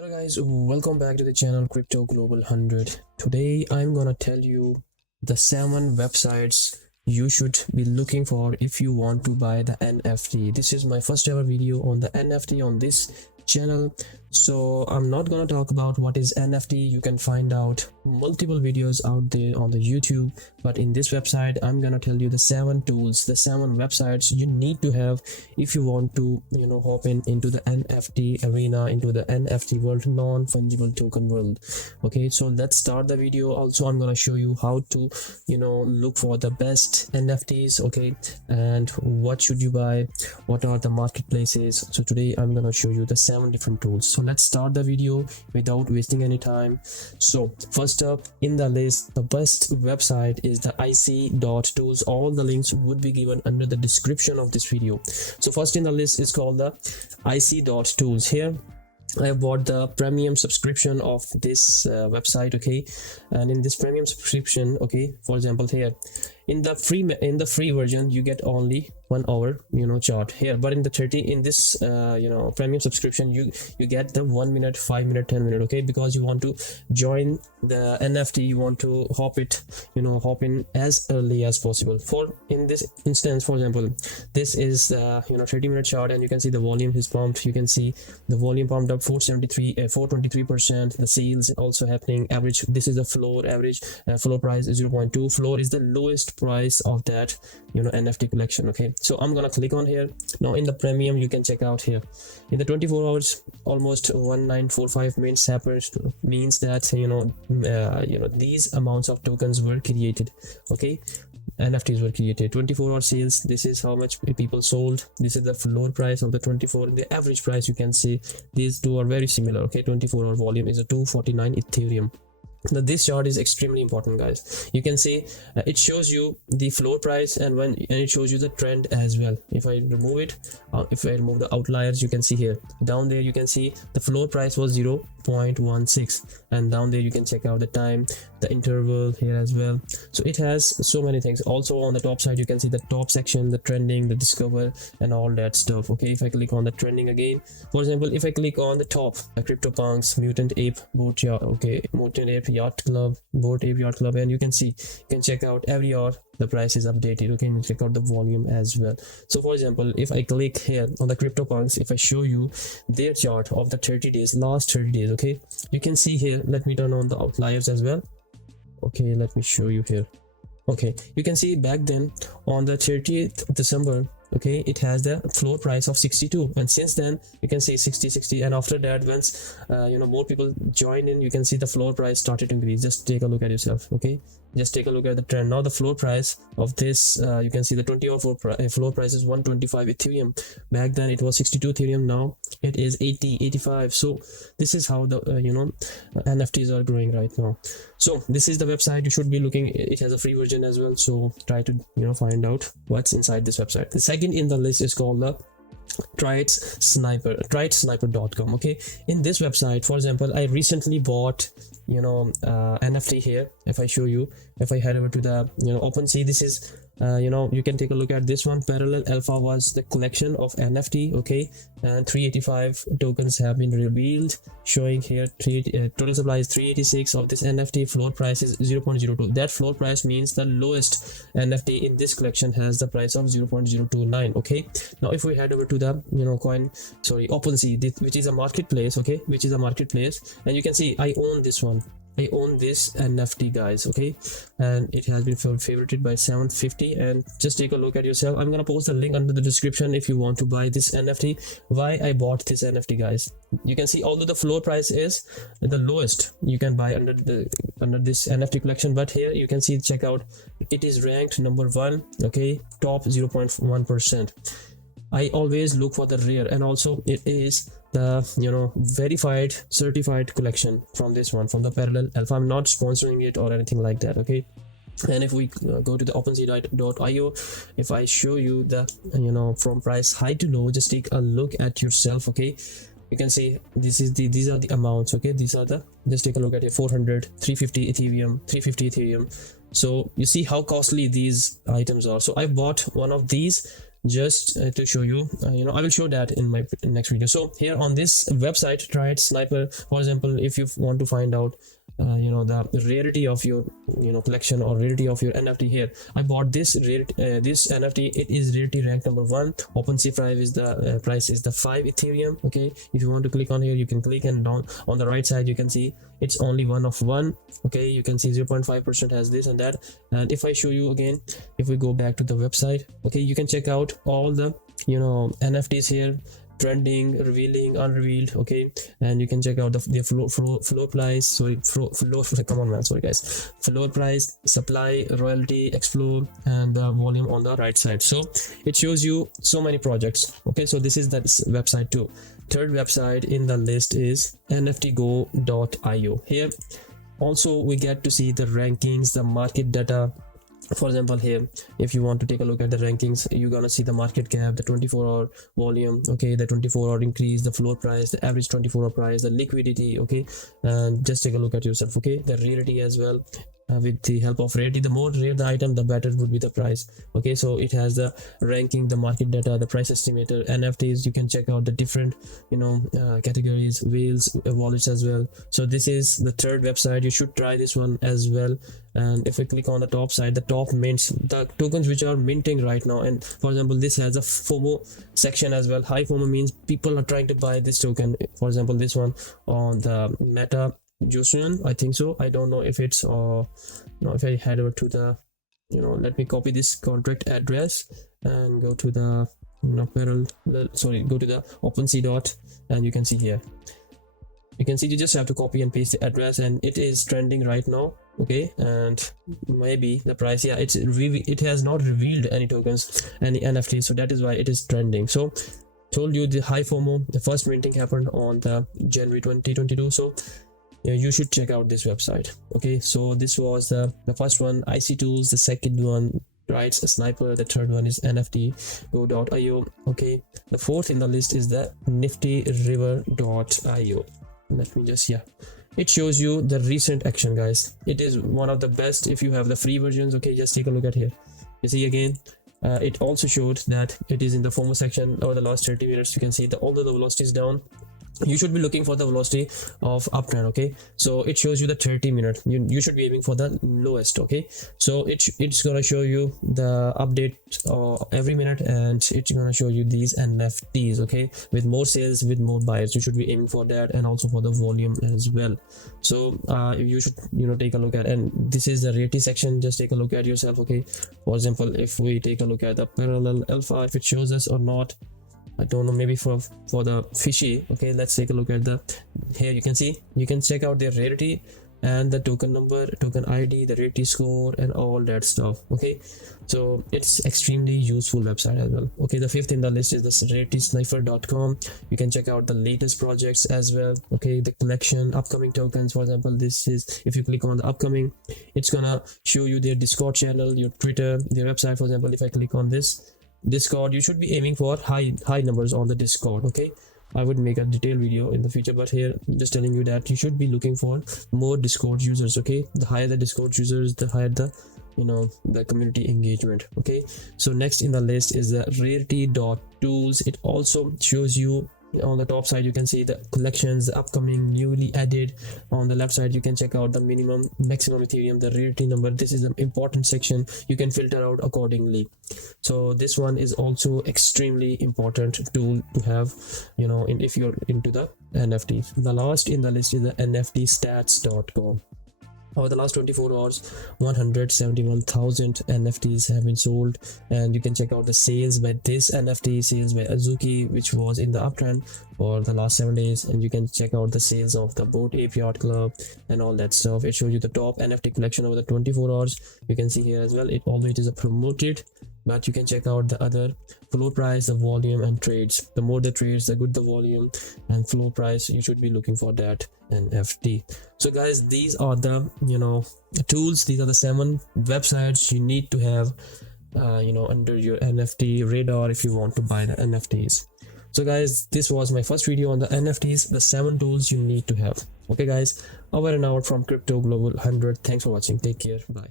Hello guys, welcome back to the channel Crypto Global 100. Today I'm gonna tell you the 7 websites you should be looking for if you want to buy the NFT. This is my first ever video on the NFT on this channel, so I'm not gonna talk about what is NFT. You can find out multiple videos out there on the YouTube, but in this website I'm gonna tell you the 7 tools, the 7 websites you need to have if you want to hop into the NFT arena, into the NFT world, non-fungible token world. Okay, so let's start the video. Also I'm gonna show you how to look for the best NFTs, okay, and what should you buy, what are the marketplaces. So today I'm gonna show you the 7 different tools. So let's start the video without wasting any time. So first up in the list, the best website is the IC.tools. All the links would be given under the description of this video. So first in the list is called the IC.tools. Here I bought the premium subscription of this website, okay, and in this premium subscription, okay, for example here in the free version you get only 1 hour chart here, but in the 30 in this premium subscription you get the 1 minute, 5 minute, 10 minute, okay, because you want to join the NFT, you want to hop in as early as possible. For in this instance, for example, this is 30-minute chart, and you can see the volume is pumped. You can see the volume pumped up 423%. The sales also happening. Average, this is the floor, average floor price is 0.2. Floor is the lowest price of that NFT collection. Okay, so I'm gonna click on here. Now in the premium you can check out here in the 24 hours almost 1945 minutes happens, means that these amounts of tokens were created, okay, NFTs were created. 24-hour sales, this is how much people sold. This is the floor price of the 24, the average price. You can see these two are very similar, okay. 24-hour volume is a 249 Ethereum. Now this chart is extremely important, guys. You can see it shows you the floor price and it shows you the trend as well. If I remove it, if I remove the outliers, you can see here down there you can see the floor price was 0.16, and down there you can check out the time, the interval here as well. So it has so many things. Also on the top side you can see the top section, the trending, the discover, and all that stuff. Okay, if I click on the trending again, for example, if I click on the top, CryptoPunks, Mutant Ape, Boat Yacht, okay, Mutant Ape Yacht Club, Boat Ape Yacht Club, and you can see, you can check out every hour the price is updated. Okay, and check out the volume as well. So for example, if I click here on the CryptoPunks, if I show you their chart of the 30 days, last 30 days, okay, you can see here, let me turn on the outliers as well. Okay, let me show you here. Okay, you can see back then on the 30th December, okay, it has the floor price of 62, and since then you can see 60, and after that, once more people join in, you can see the floor price started to increase. Just take a look at yourself, okay, just take a look at the trend. Now the floor price of this, you can see the 20-hour floor price is 125 Ethereum. Back then it was 62 Ethereum, now it is 85. So this is how the NFTs are growing right now. So this is the website you should be looking. It has a free version as well, so try to find out what's inside this website. The second in the list is called the TrideSniper.com. okay, in this website, for example, I recently bought NFT here. If I show you, if I head over to the OpenSea, this is you can take a look at this one. Parallel Alpha was the collection of NFT, okay, and 385 tokens have been revealed, showing here total supply is 386 of this NFT. Floor price is 0.02. that floor price means the lowest NFT in this collection has the price of 0.029. okay, now if we head over to the OpenSea, which is a marketplace, okay, which is a marketplace, and you can see I own this one. I own this NFT, guys, okay, and it has been favorited by 750. And just take a look at yourself. I'm gonna post the link under the description if you want to buy this NFT. Why I bought this NFT, guys, you can see although the floor price is the lowest you can buy under this NFT collection, but here you can see, check out, it is ranked number 1, okay, top 0.1%. I always look for the rare, and also it is the verified, certified collection from this one, from the Parallel Alpha. I'm not sponsoring it or anything like that, okay. And if we go to the OpenSea.io, if I show you the from price high to low, just take a look at yourself, okay. You can see these are the amounts, okay. These are the, just take a look at it, 400, 350 Ethereum, 350 Ethereum. So you see how costly these items are. So I bought one of these just to show you, I will show that in my next video. So here on this website, Serrated Sniper, for example, if you want to find out the rarity of your collection or rarity of your NFT, here I bought this this NFT. It is rarity rank number 1. OpenSea price is the 5 Ethereum. Okay, if you want to click on here, you can click, and down on the right side you can see it's only 1 of 1. Okay, you can see 0.5% has this and that. And if I show you again, if we go back to the website, okay, you can check out all the NFTs here, trending, revealing, unrevealed. Okay, and you can check out the floor price, sorry, floor come on man, sorry guys, floor price, supply, royalty, explore, and the volume on the right side. So it shows you so many projects. Okay, so this is that website too. Third website in the list is nftgo.io. Here also we get to see the rankings, the market data. For example, here if you want to take a look at the rankings, you're gonna see the market cap, the 24-hour volume, okay, the 24-hour increase, the floor price, the average 24-hour price, the liquidity. Okay, and just take a look at yourself. Okay, the rarity as well. With the help of rarity, the more rare the item, the better would be the price. Okay, so it has the ranking, the market data, the price estimator, NFTs. You can check out the different categories, whales, wallets as well. So this is the third website. You should try this one as well. And if I click on the top side, the top mints, the tokens which are minting right now. And for example, this has a FOMO section as well. High FOMO means people are trying to buy this token. For example, this one on the Meta Josian, I think so. I don't know if it's if I head over to the let me copy this contract address and go to the go to the OpenSea dot, and you can see here, you can see you just have to copy and paste the address, and it is trending right now. Okay, and maybe the price, yeah, it has not revealed any tokens, any NFT, so that is why it is trending. So told you the high FOMO, the first minting happened on the January 2022. So you should check out this website. Okay, so this was the first one, IC Tools. The second one, right, Sniper. The third one is nftgo.io. Okay, the fourth in the list is the niftyriver.io. Let me just, yeah, it shows you the recent action, guys. It is one of the best if you have the free versions. Okay, just take a look at here. You see again, it also showed that it is in the FOMO section over the last 30 minutes. You can see although the velocity is down, you should be looking for the velocity of uptrend. Okay, so it shows you the 30 minutes. You should be aiming for the lowest. Okay, so it's gonna show you the update every minute, and it's gonna show you these NFTs. Okay, with more sales, with more buyers, you should be aiming for that, and also for the volume as well. So you should take a look at, and this is the rarity section. Just take a look at yourself. Okay, for example, if we take a look at the parallel alpha, if it shows us or not, I don't know, maybe for the fishy. Okay, let's take a look at here you can see, you can check out their rarity and the token number, token ID, the rarity score, and all that stuff. Okay, so it's extremely useful website as well. Okay, the fifth in the list is the SeratedSniper.com. You can check out the latest projects as well. Okay, the collection, upcoming tokens. For example, this is, if you click on the upcoming, it's gonna show you their Discord channel, your Twitter, their website. For example, if I click on this Discord, you should be aiming for high numbers on the Discord. Okay, I would make a detailed video in the future, but here just telling you that you should be looking for more Discord users. Okay, the higher the Discord users, the higher the the community engagement. Okay, so next in the list is the Realty.Tools. It also shows you on the top side, you can see the collections, the upcoming, newly added. On the left side, you can check out the minimum, maximum Ethereum, the rarity number. This is an important section. You can filter out accordingly. So this one is also extremely important tool to have, if you're into the NFTs. The last in the list is the nftstats.com. Over the last 24 hours, 171,000 NFTs have been sold, and you can check out the sales by this NFT, sales by Azuki, which was in the uptrend for the last 7 days, and you can check out the sales of the Boat Ape Yacht Club and all that stuff. It shows you the top NFT collection over the 24 hours. You can see here as well, although it is a promoted, but you can check out the other floor price, the volume, and trades. The more the trades, the good the volume and floor price. You should be looking for that NFT. So guys, these are the tools. These are the 7 websites you need to have under your NFT radar if you want to buy the NFTs. So guys, this was my first video on the NFTs, the 7 tools you need to have. Okay guys, over and out from Crypto Global 100. Thanks for watching. Take care. Bye.